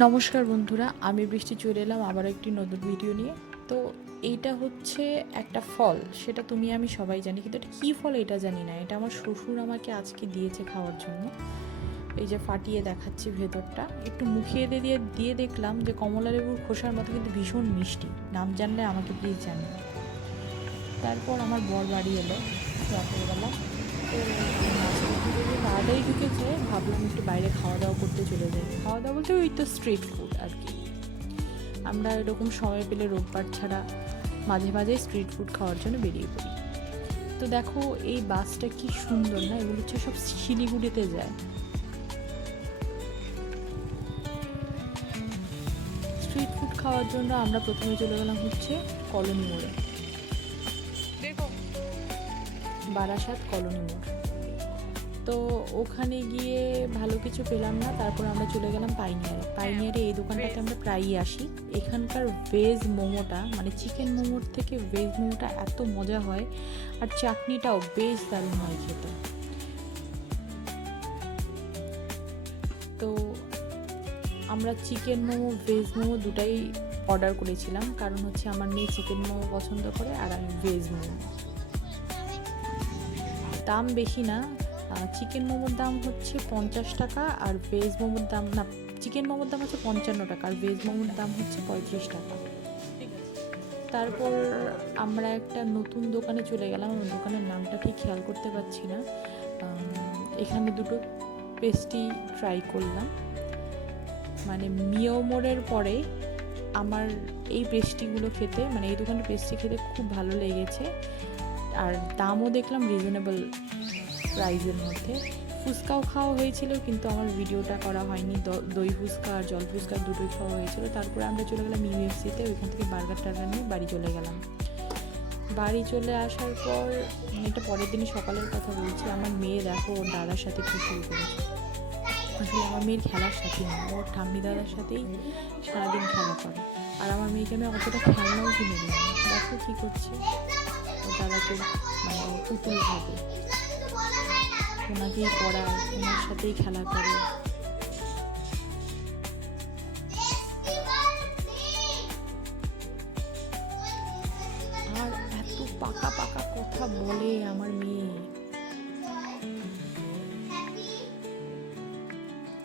নমস্কার বন্ধুরা, আমি বৃষ্টি চলে এলাম আবার একটি নতুন ভিডিও নিয়ে। তো এইটা হচ্ছে একটা ফল, সেটা তুমি আমি সবাই জানি, কিন্তু এটা কী ফল এটা জানি না। এটা আমার শ্বশুর আমাকে আজকে দিয়েছে খাওয়ার জন্য। এই যে ফাটিয়ে দেখাচ্ছি ভেতরটা, একটু মুখে দিয়ে দেখলাম যে কমলা লেবুর খোসার মতো, কিন্তু ভীষণ মিষ্টি। নাম জানলে আমাকে প্লিজ জানিও। তারপর আমার বর বাড়ি এলো রাতেরবেলা, তো তাড়াতাড়ি ঢুকেছে, ভাবলাম একটু বাইরে খাওয়া দাওয়া করতে চলে যাই। খাওয়া দাওয়া বলতে ওই তো স্ট্রিট ফুড আর কি। আমরা এরকম সময় পেলে রোববার ছাড়া মাঝে মাঝে স্ট্রিট ফুড খাওয়ার জন্য বেরিয়ে পড়ি। তো দেখো এই বাসটা কি সুন্দর না, এগুলো হচ্ছে সব শিলিগুড়িতে যায়। স্ট্রিট ফুড খাওয়ার জন্য আমরা প্রথমে চলে গেলাম হচ্ছে কলোনি মোড়ে, বারাসাত কলোনি মোড়। তো ওখানে গিয়ে ভালো কিছু পেলাম না, তারপর আমরা চলে গেলাম পাইনিয়ারে। এই দোকানটাতে আমরা প্রায়ই আসি। এখানকার ভেজ মোমোটা, মানে চিকেন মোমোর থেকে ভেজ মোমোটা এত মজা হয়, আর চাটনিটাও বেশ দারুণ হয় খেতে। তো আমরা চিকেন মোমো ভেজ মোমো দুটাই অর্ডার করেছিলাম, কারণ হচ্ছে আমার মেয়ে চিকেন মোমো পছন্দ করে আর আমি ভেজ মোমো। দাম বেশি না, চিকেন মোমোর দাম হচ্ছে 50 টাকা, আর ভেজ মোমোর দাম না, চিকেন মোমোর দাম হচ্ছে 55 টাকা, আর ভেজ মোমোর দাম হচ্ছে 35 টাকা। তারপর আমরা একটা নতুন দোকানে চলে গেলাম, দোকানের নামটা ঠিক খেয়াল করতে পারছি না। এখানে দুটো পেস্ট্রি ট্রাই করলাম, মানে মিও মোড়ের পরে আমার এই পেস্ট্রিগুলো খেতে, মানে এই দোকানের পেস্ট্রি খেতে খুব ভালো লেগেছে, আর দামও দেখলাম রিজনেবল প্রাইজের মধ্যে। ফুচকাও খাওয়া হয়েছিল, কিন্তু আমার ভিডিওটা করা হয়নি। দই ফুচকা আর জল ফুচকা দুটোই খাওয়া হয়েছিল। তারপরে আমরা চলে গেলাম ইউএফসিতে, ওইখান থেকে বার্গার টার্গার নিয়ে বাড়ি চলে গেলাম। বাড়ি চলে আসার পর, এটা পরের দিনই সকালের কথা বলছি, আমার মেয়ে দেখো ওর দাদার সাথে কী শুরু করেছে। আসলে আমার মেয়ের খেলার সাথে না, ওর ঠাম্মি দাদার সাথেই সারাদিন খেলা করে। আর আমার মেয়েকে আমি অতটা খেলনাও কিনে দিই, দেখো কী করছে। ও দাদাকে মানে পুতুল ভাবে, ওনাকেই পড়ায়, ওনার সাথেই খেলা করে। আর এত পাকা পাকা কথা বলে আমার মেয়ে।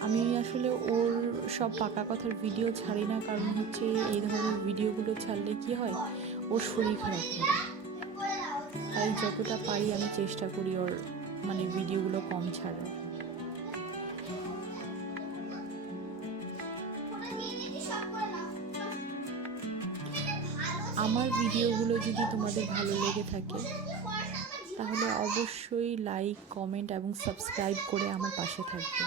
আমি আসলে ওর সব পাকা কথার ভিডিও ছাড়ি না, কারণ হচ্ছে এই ধরনের ভিডিওগুলো ছাড়লে কি হয়, ওর শরীর খারাপ করে। তাই যতটা পারি আমি চেষ্টা করি ওর মানে ভিডিওগুলো কম ছাড়ার। আমার ভিডিওগুলো যদি তোমাদের ভালো লেগে থাকে, তাহলে অবশ্যই লাইক, কমেন্ট এবং সাবস্ক্রাইব করে আমার পাশে থাকবে।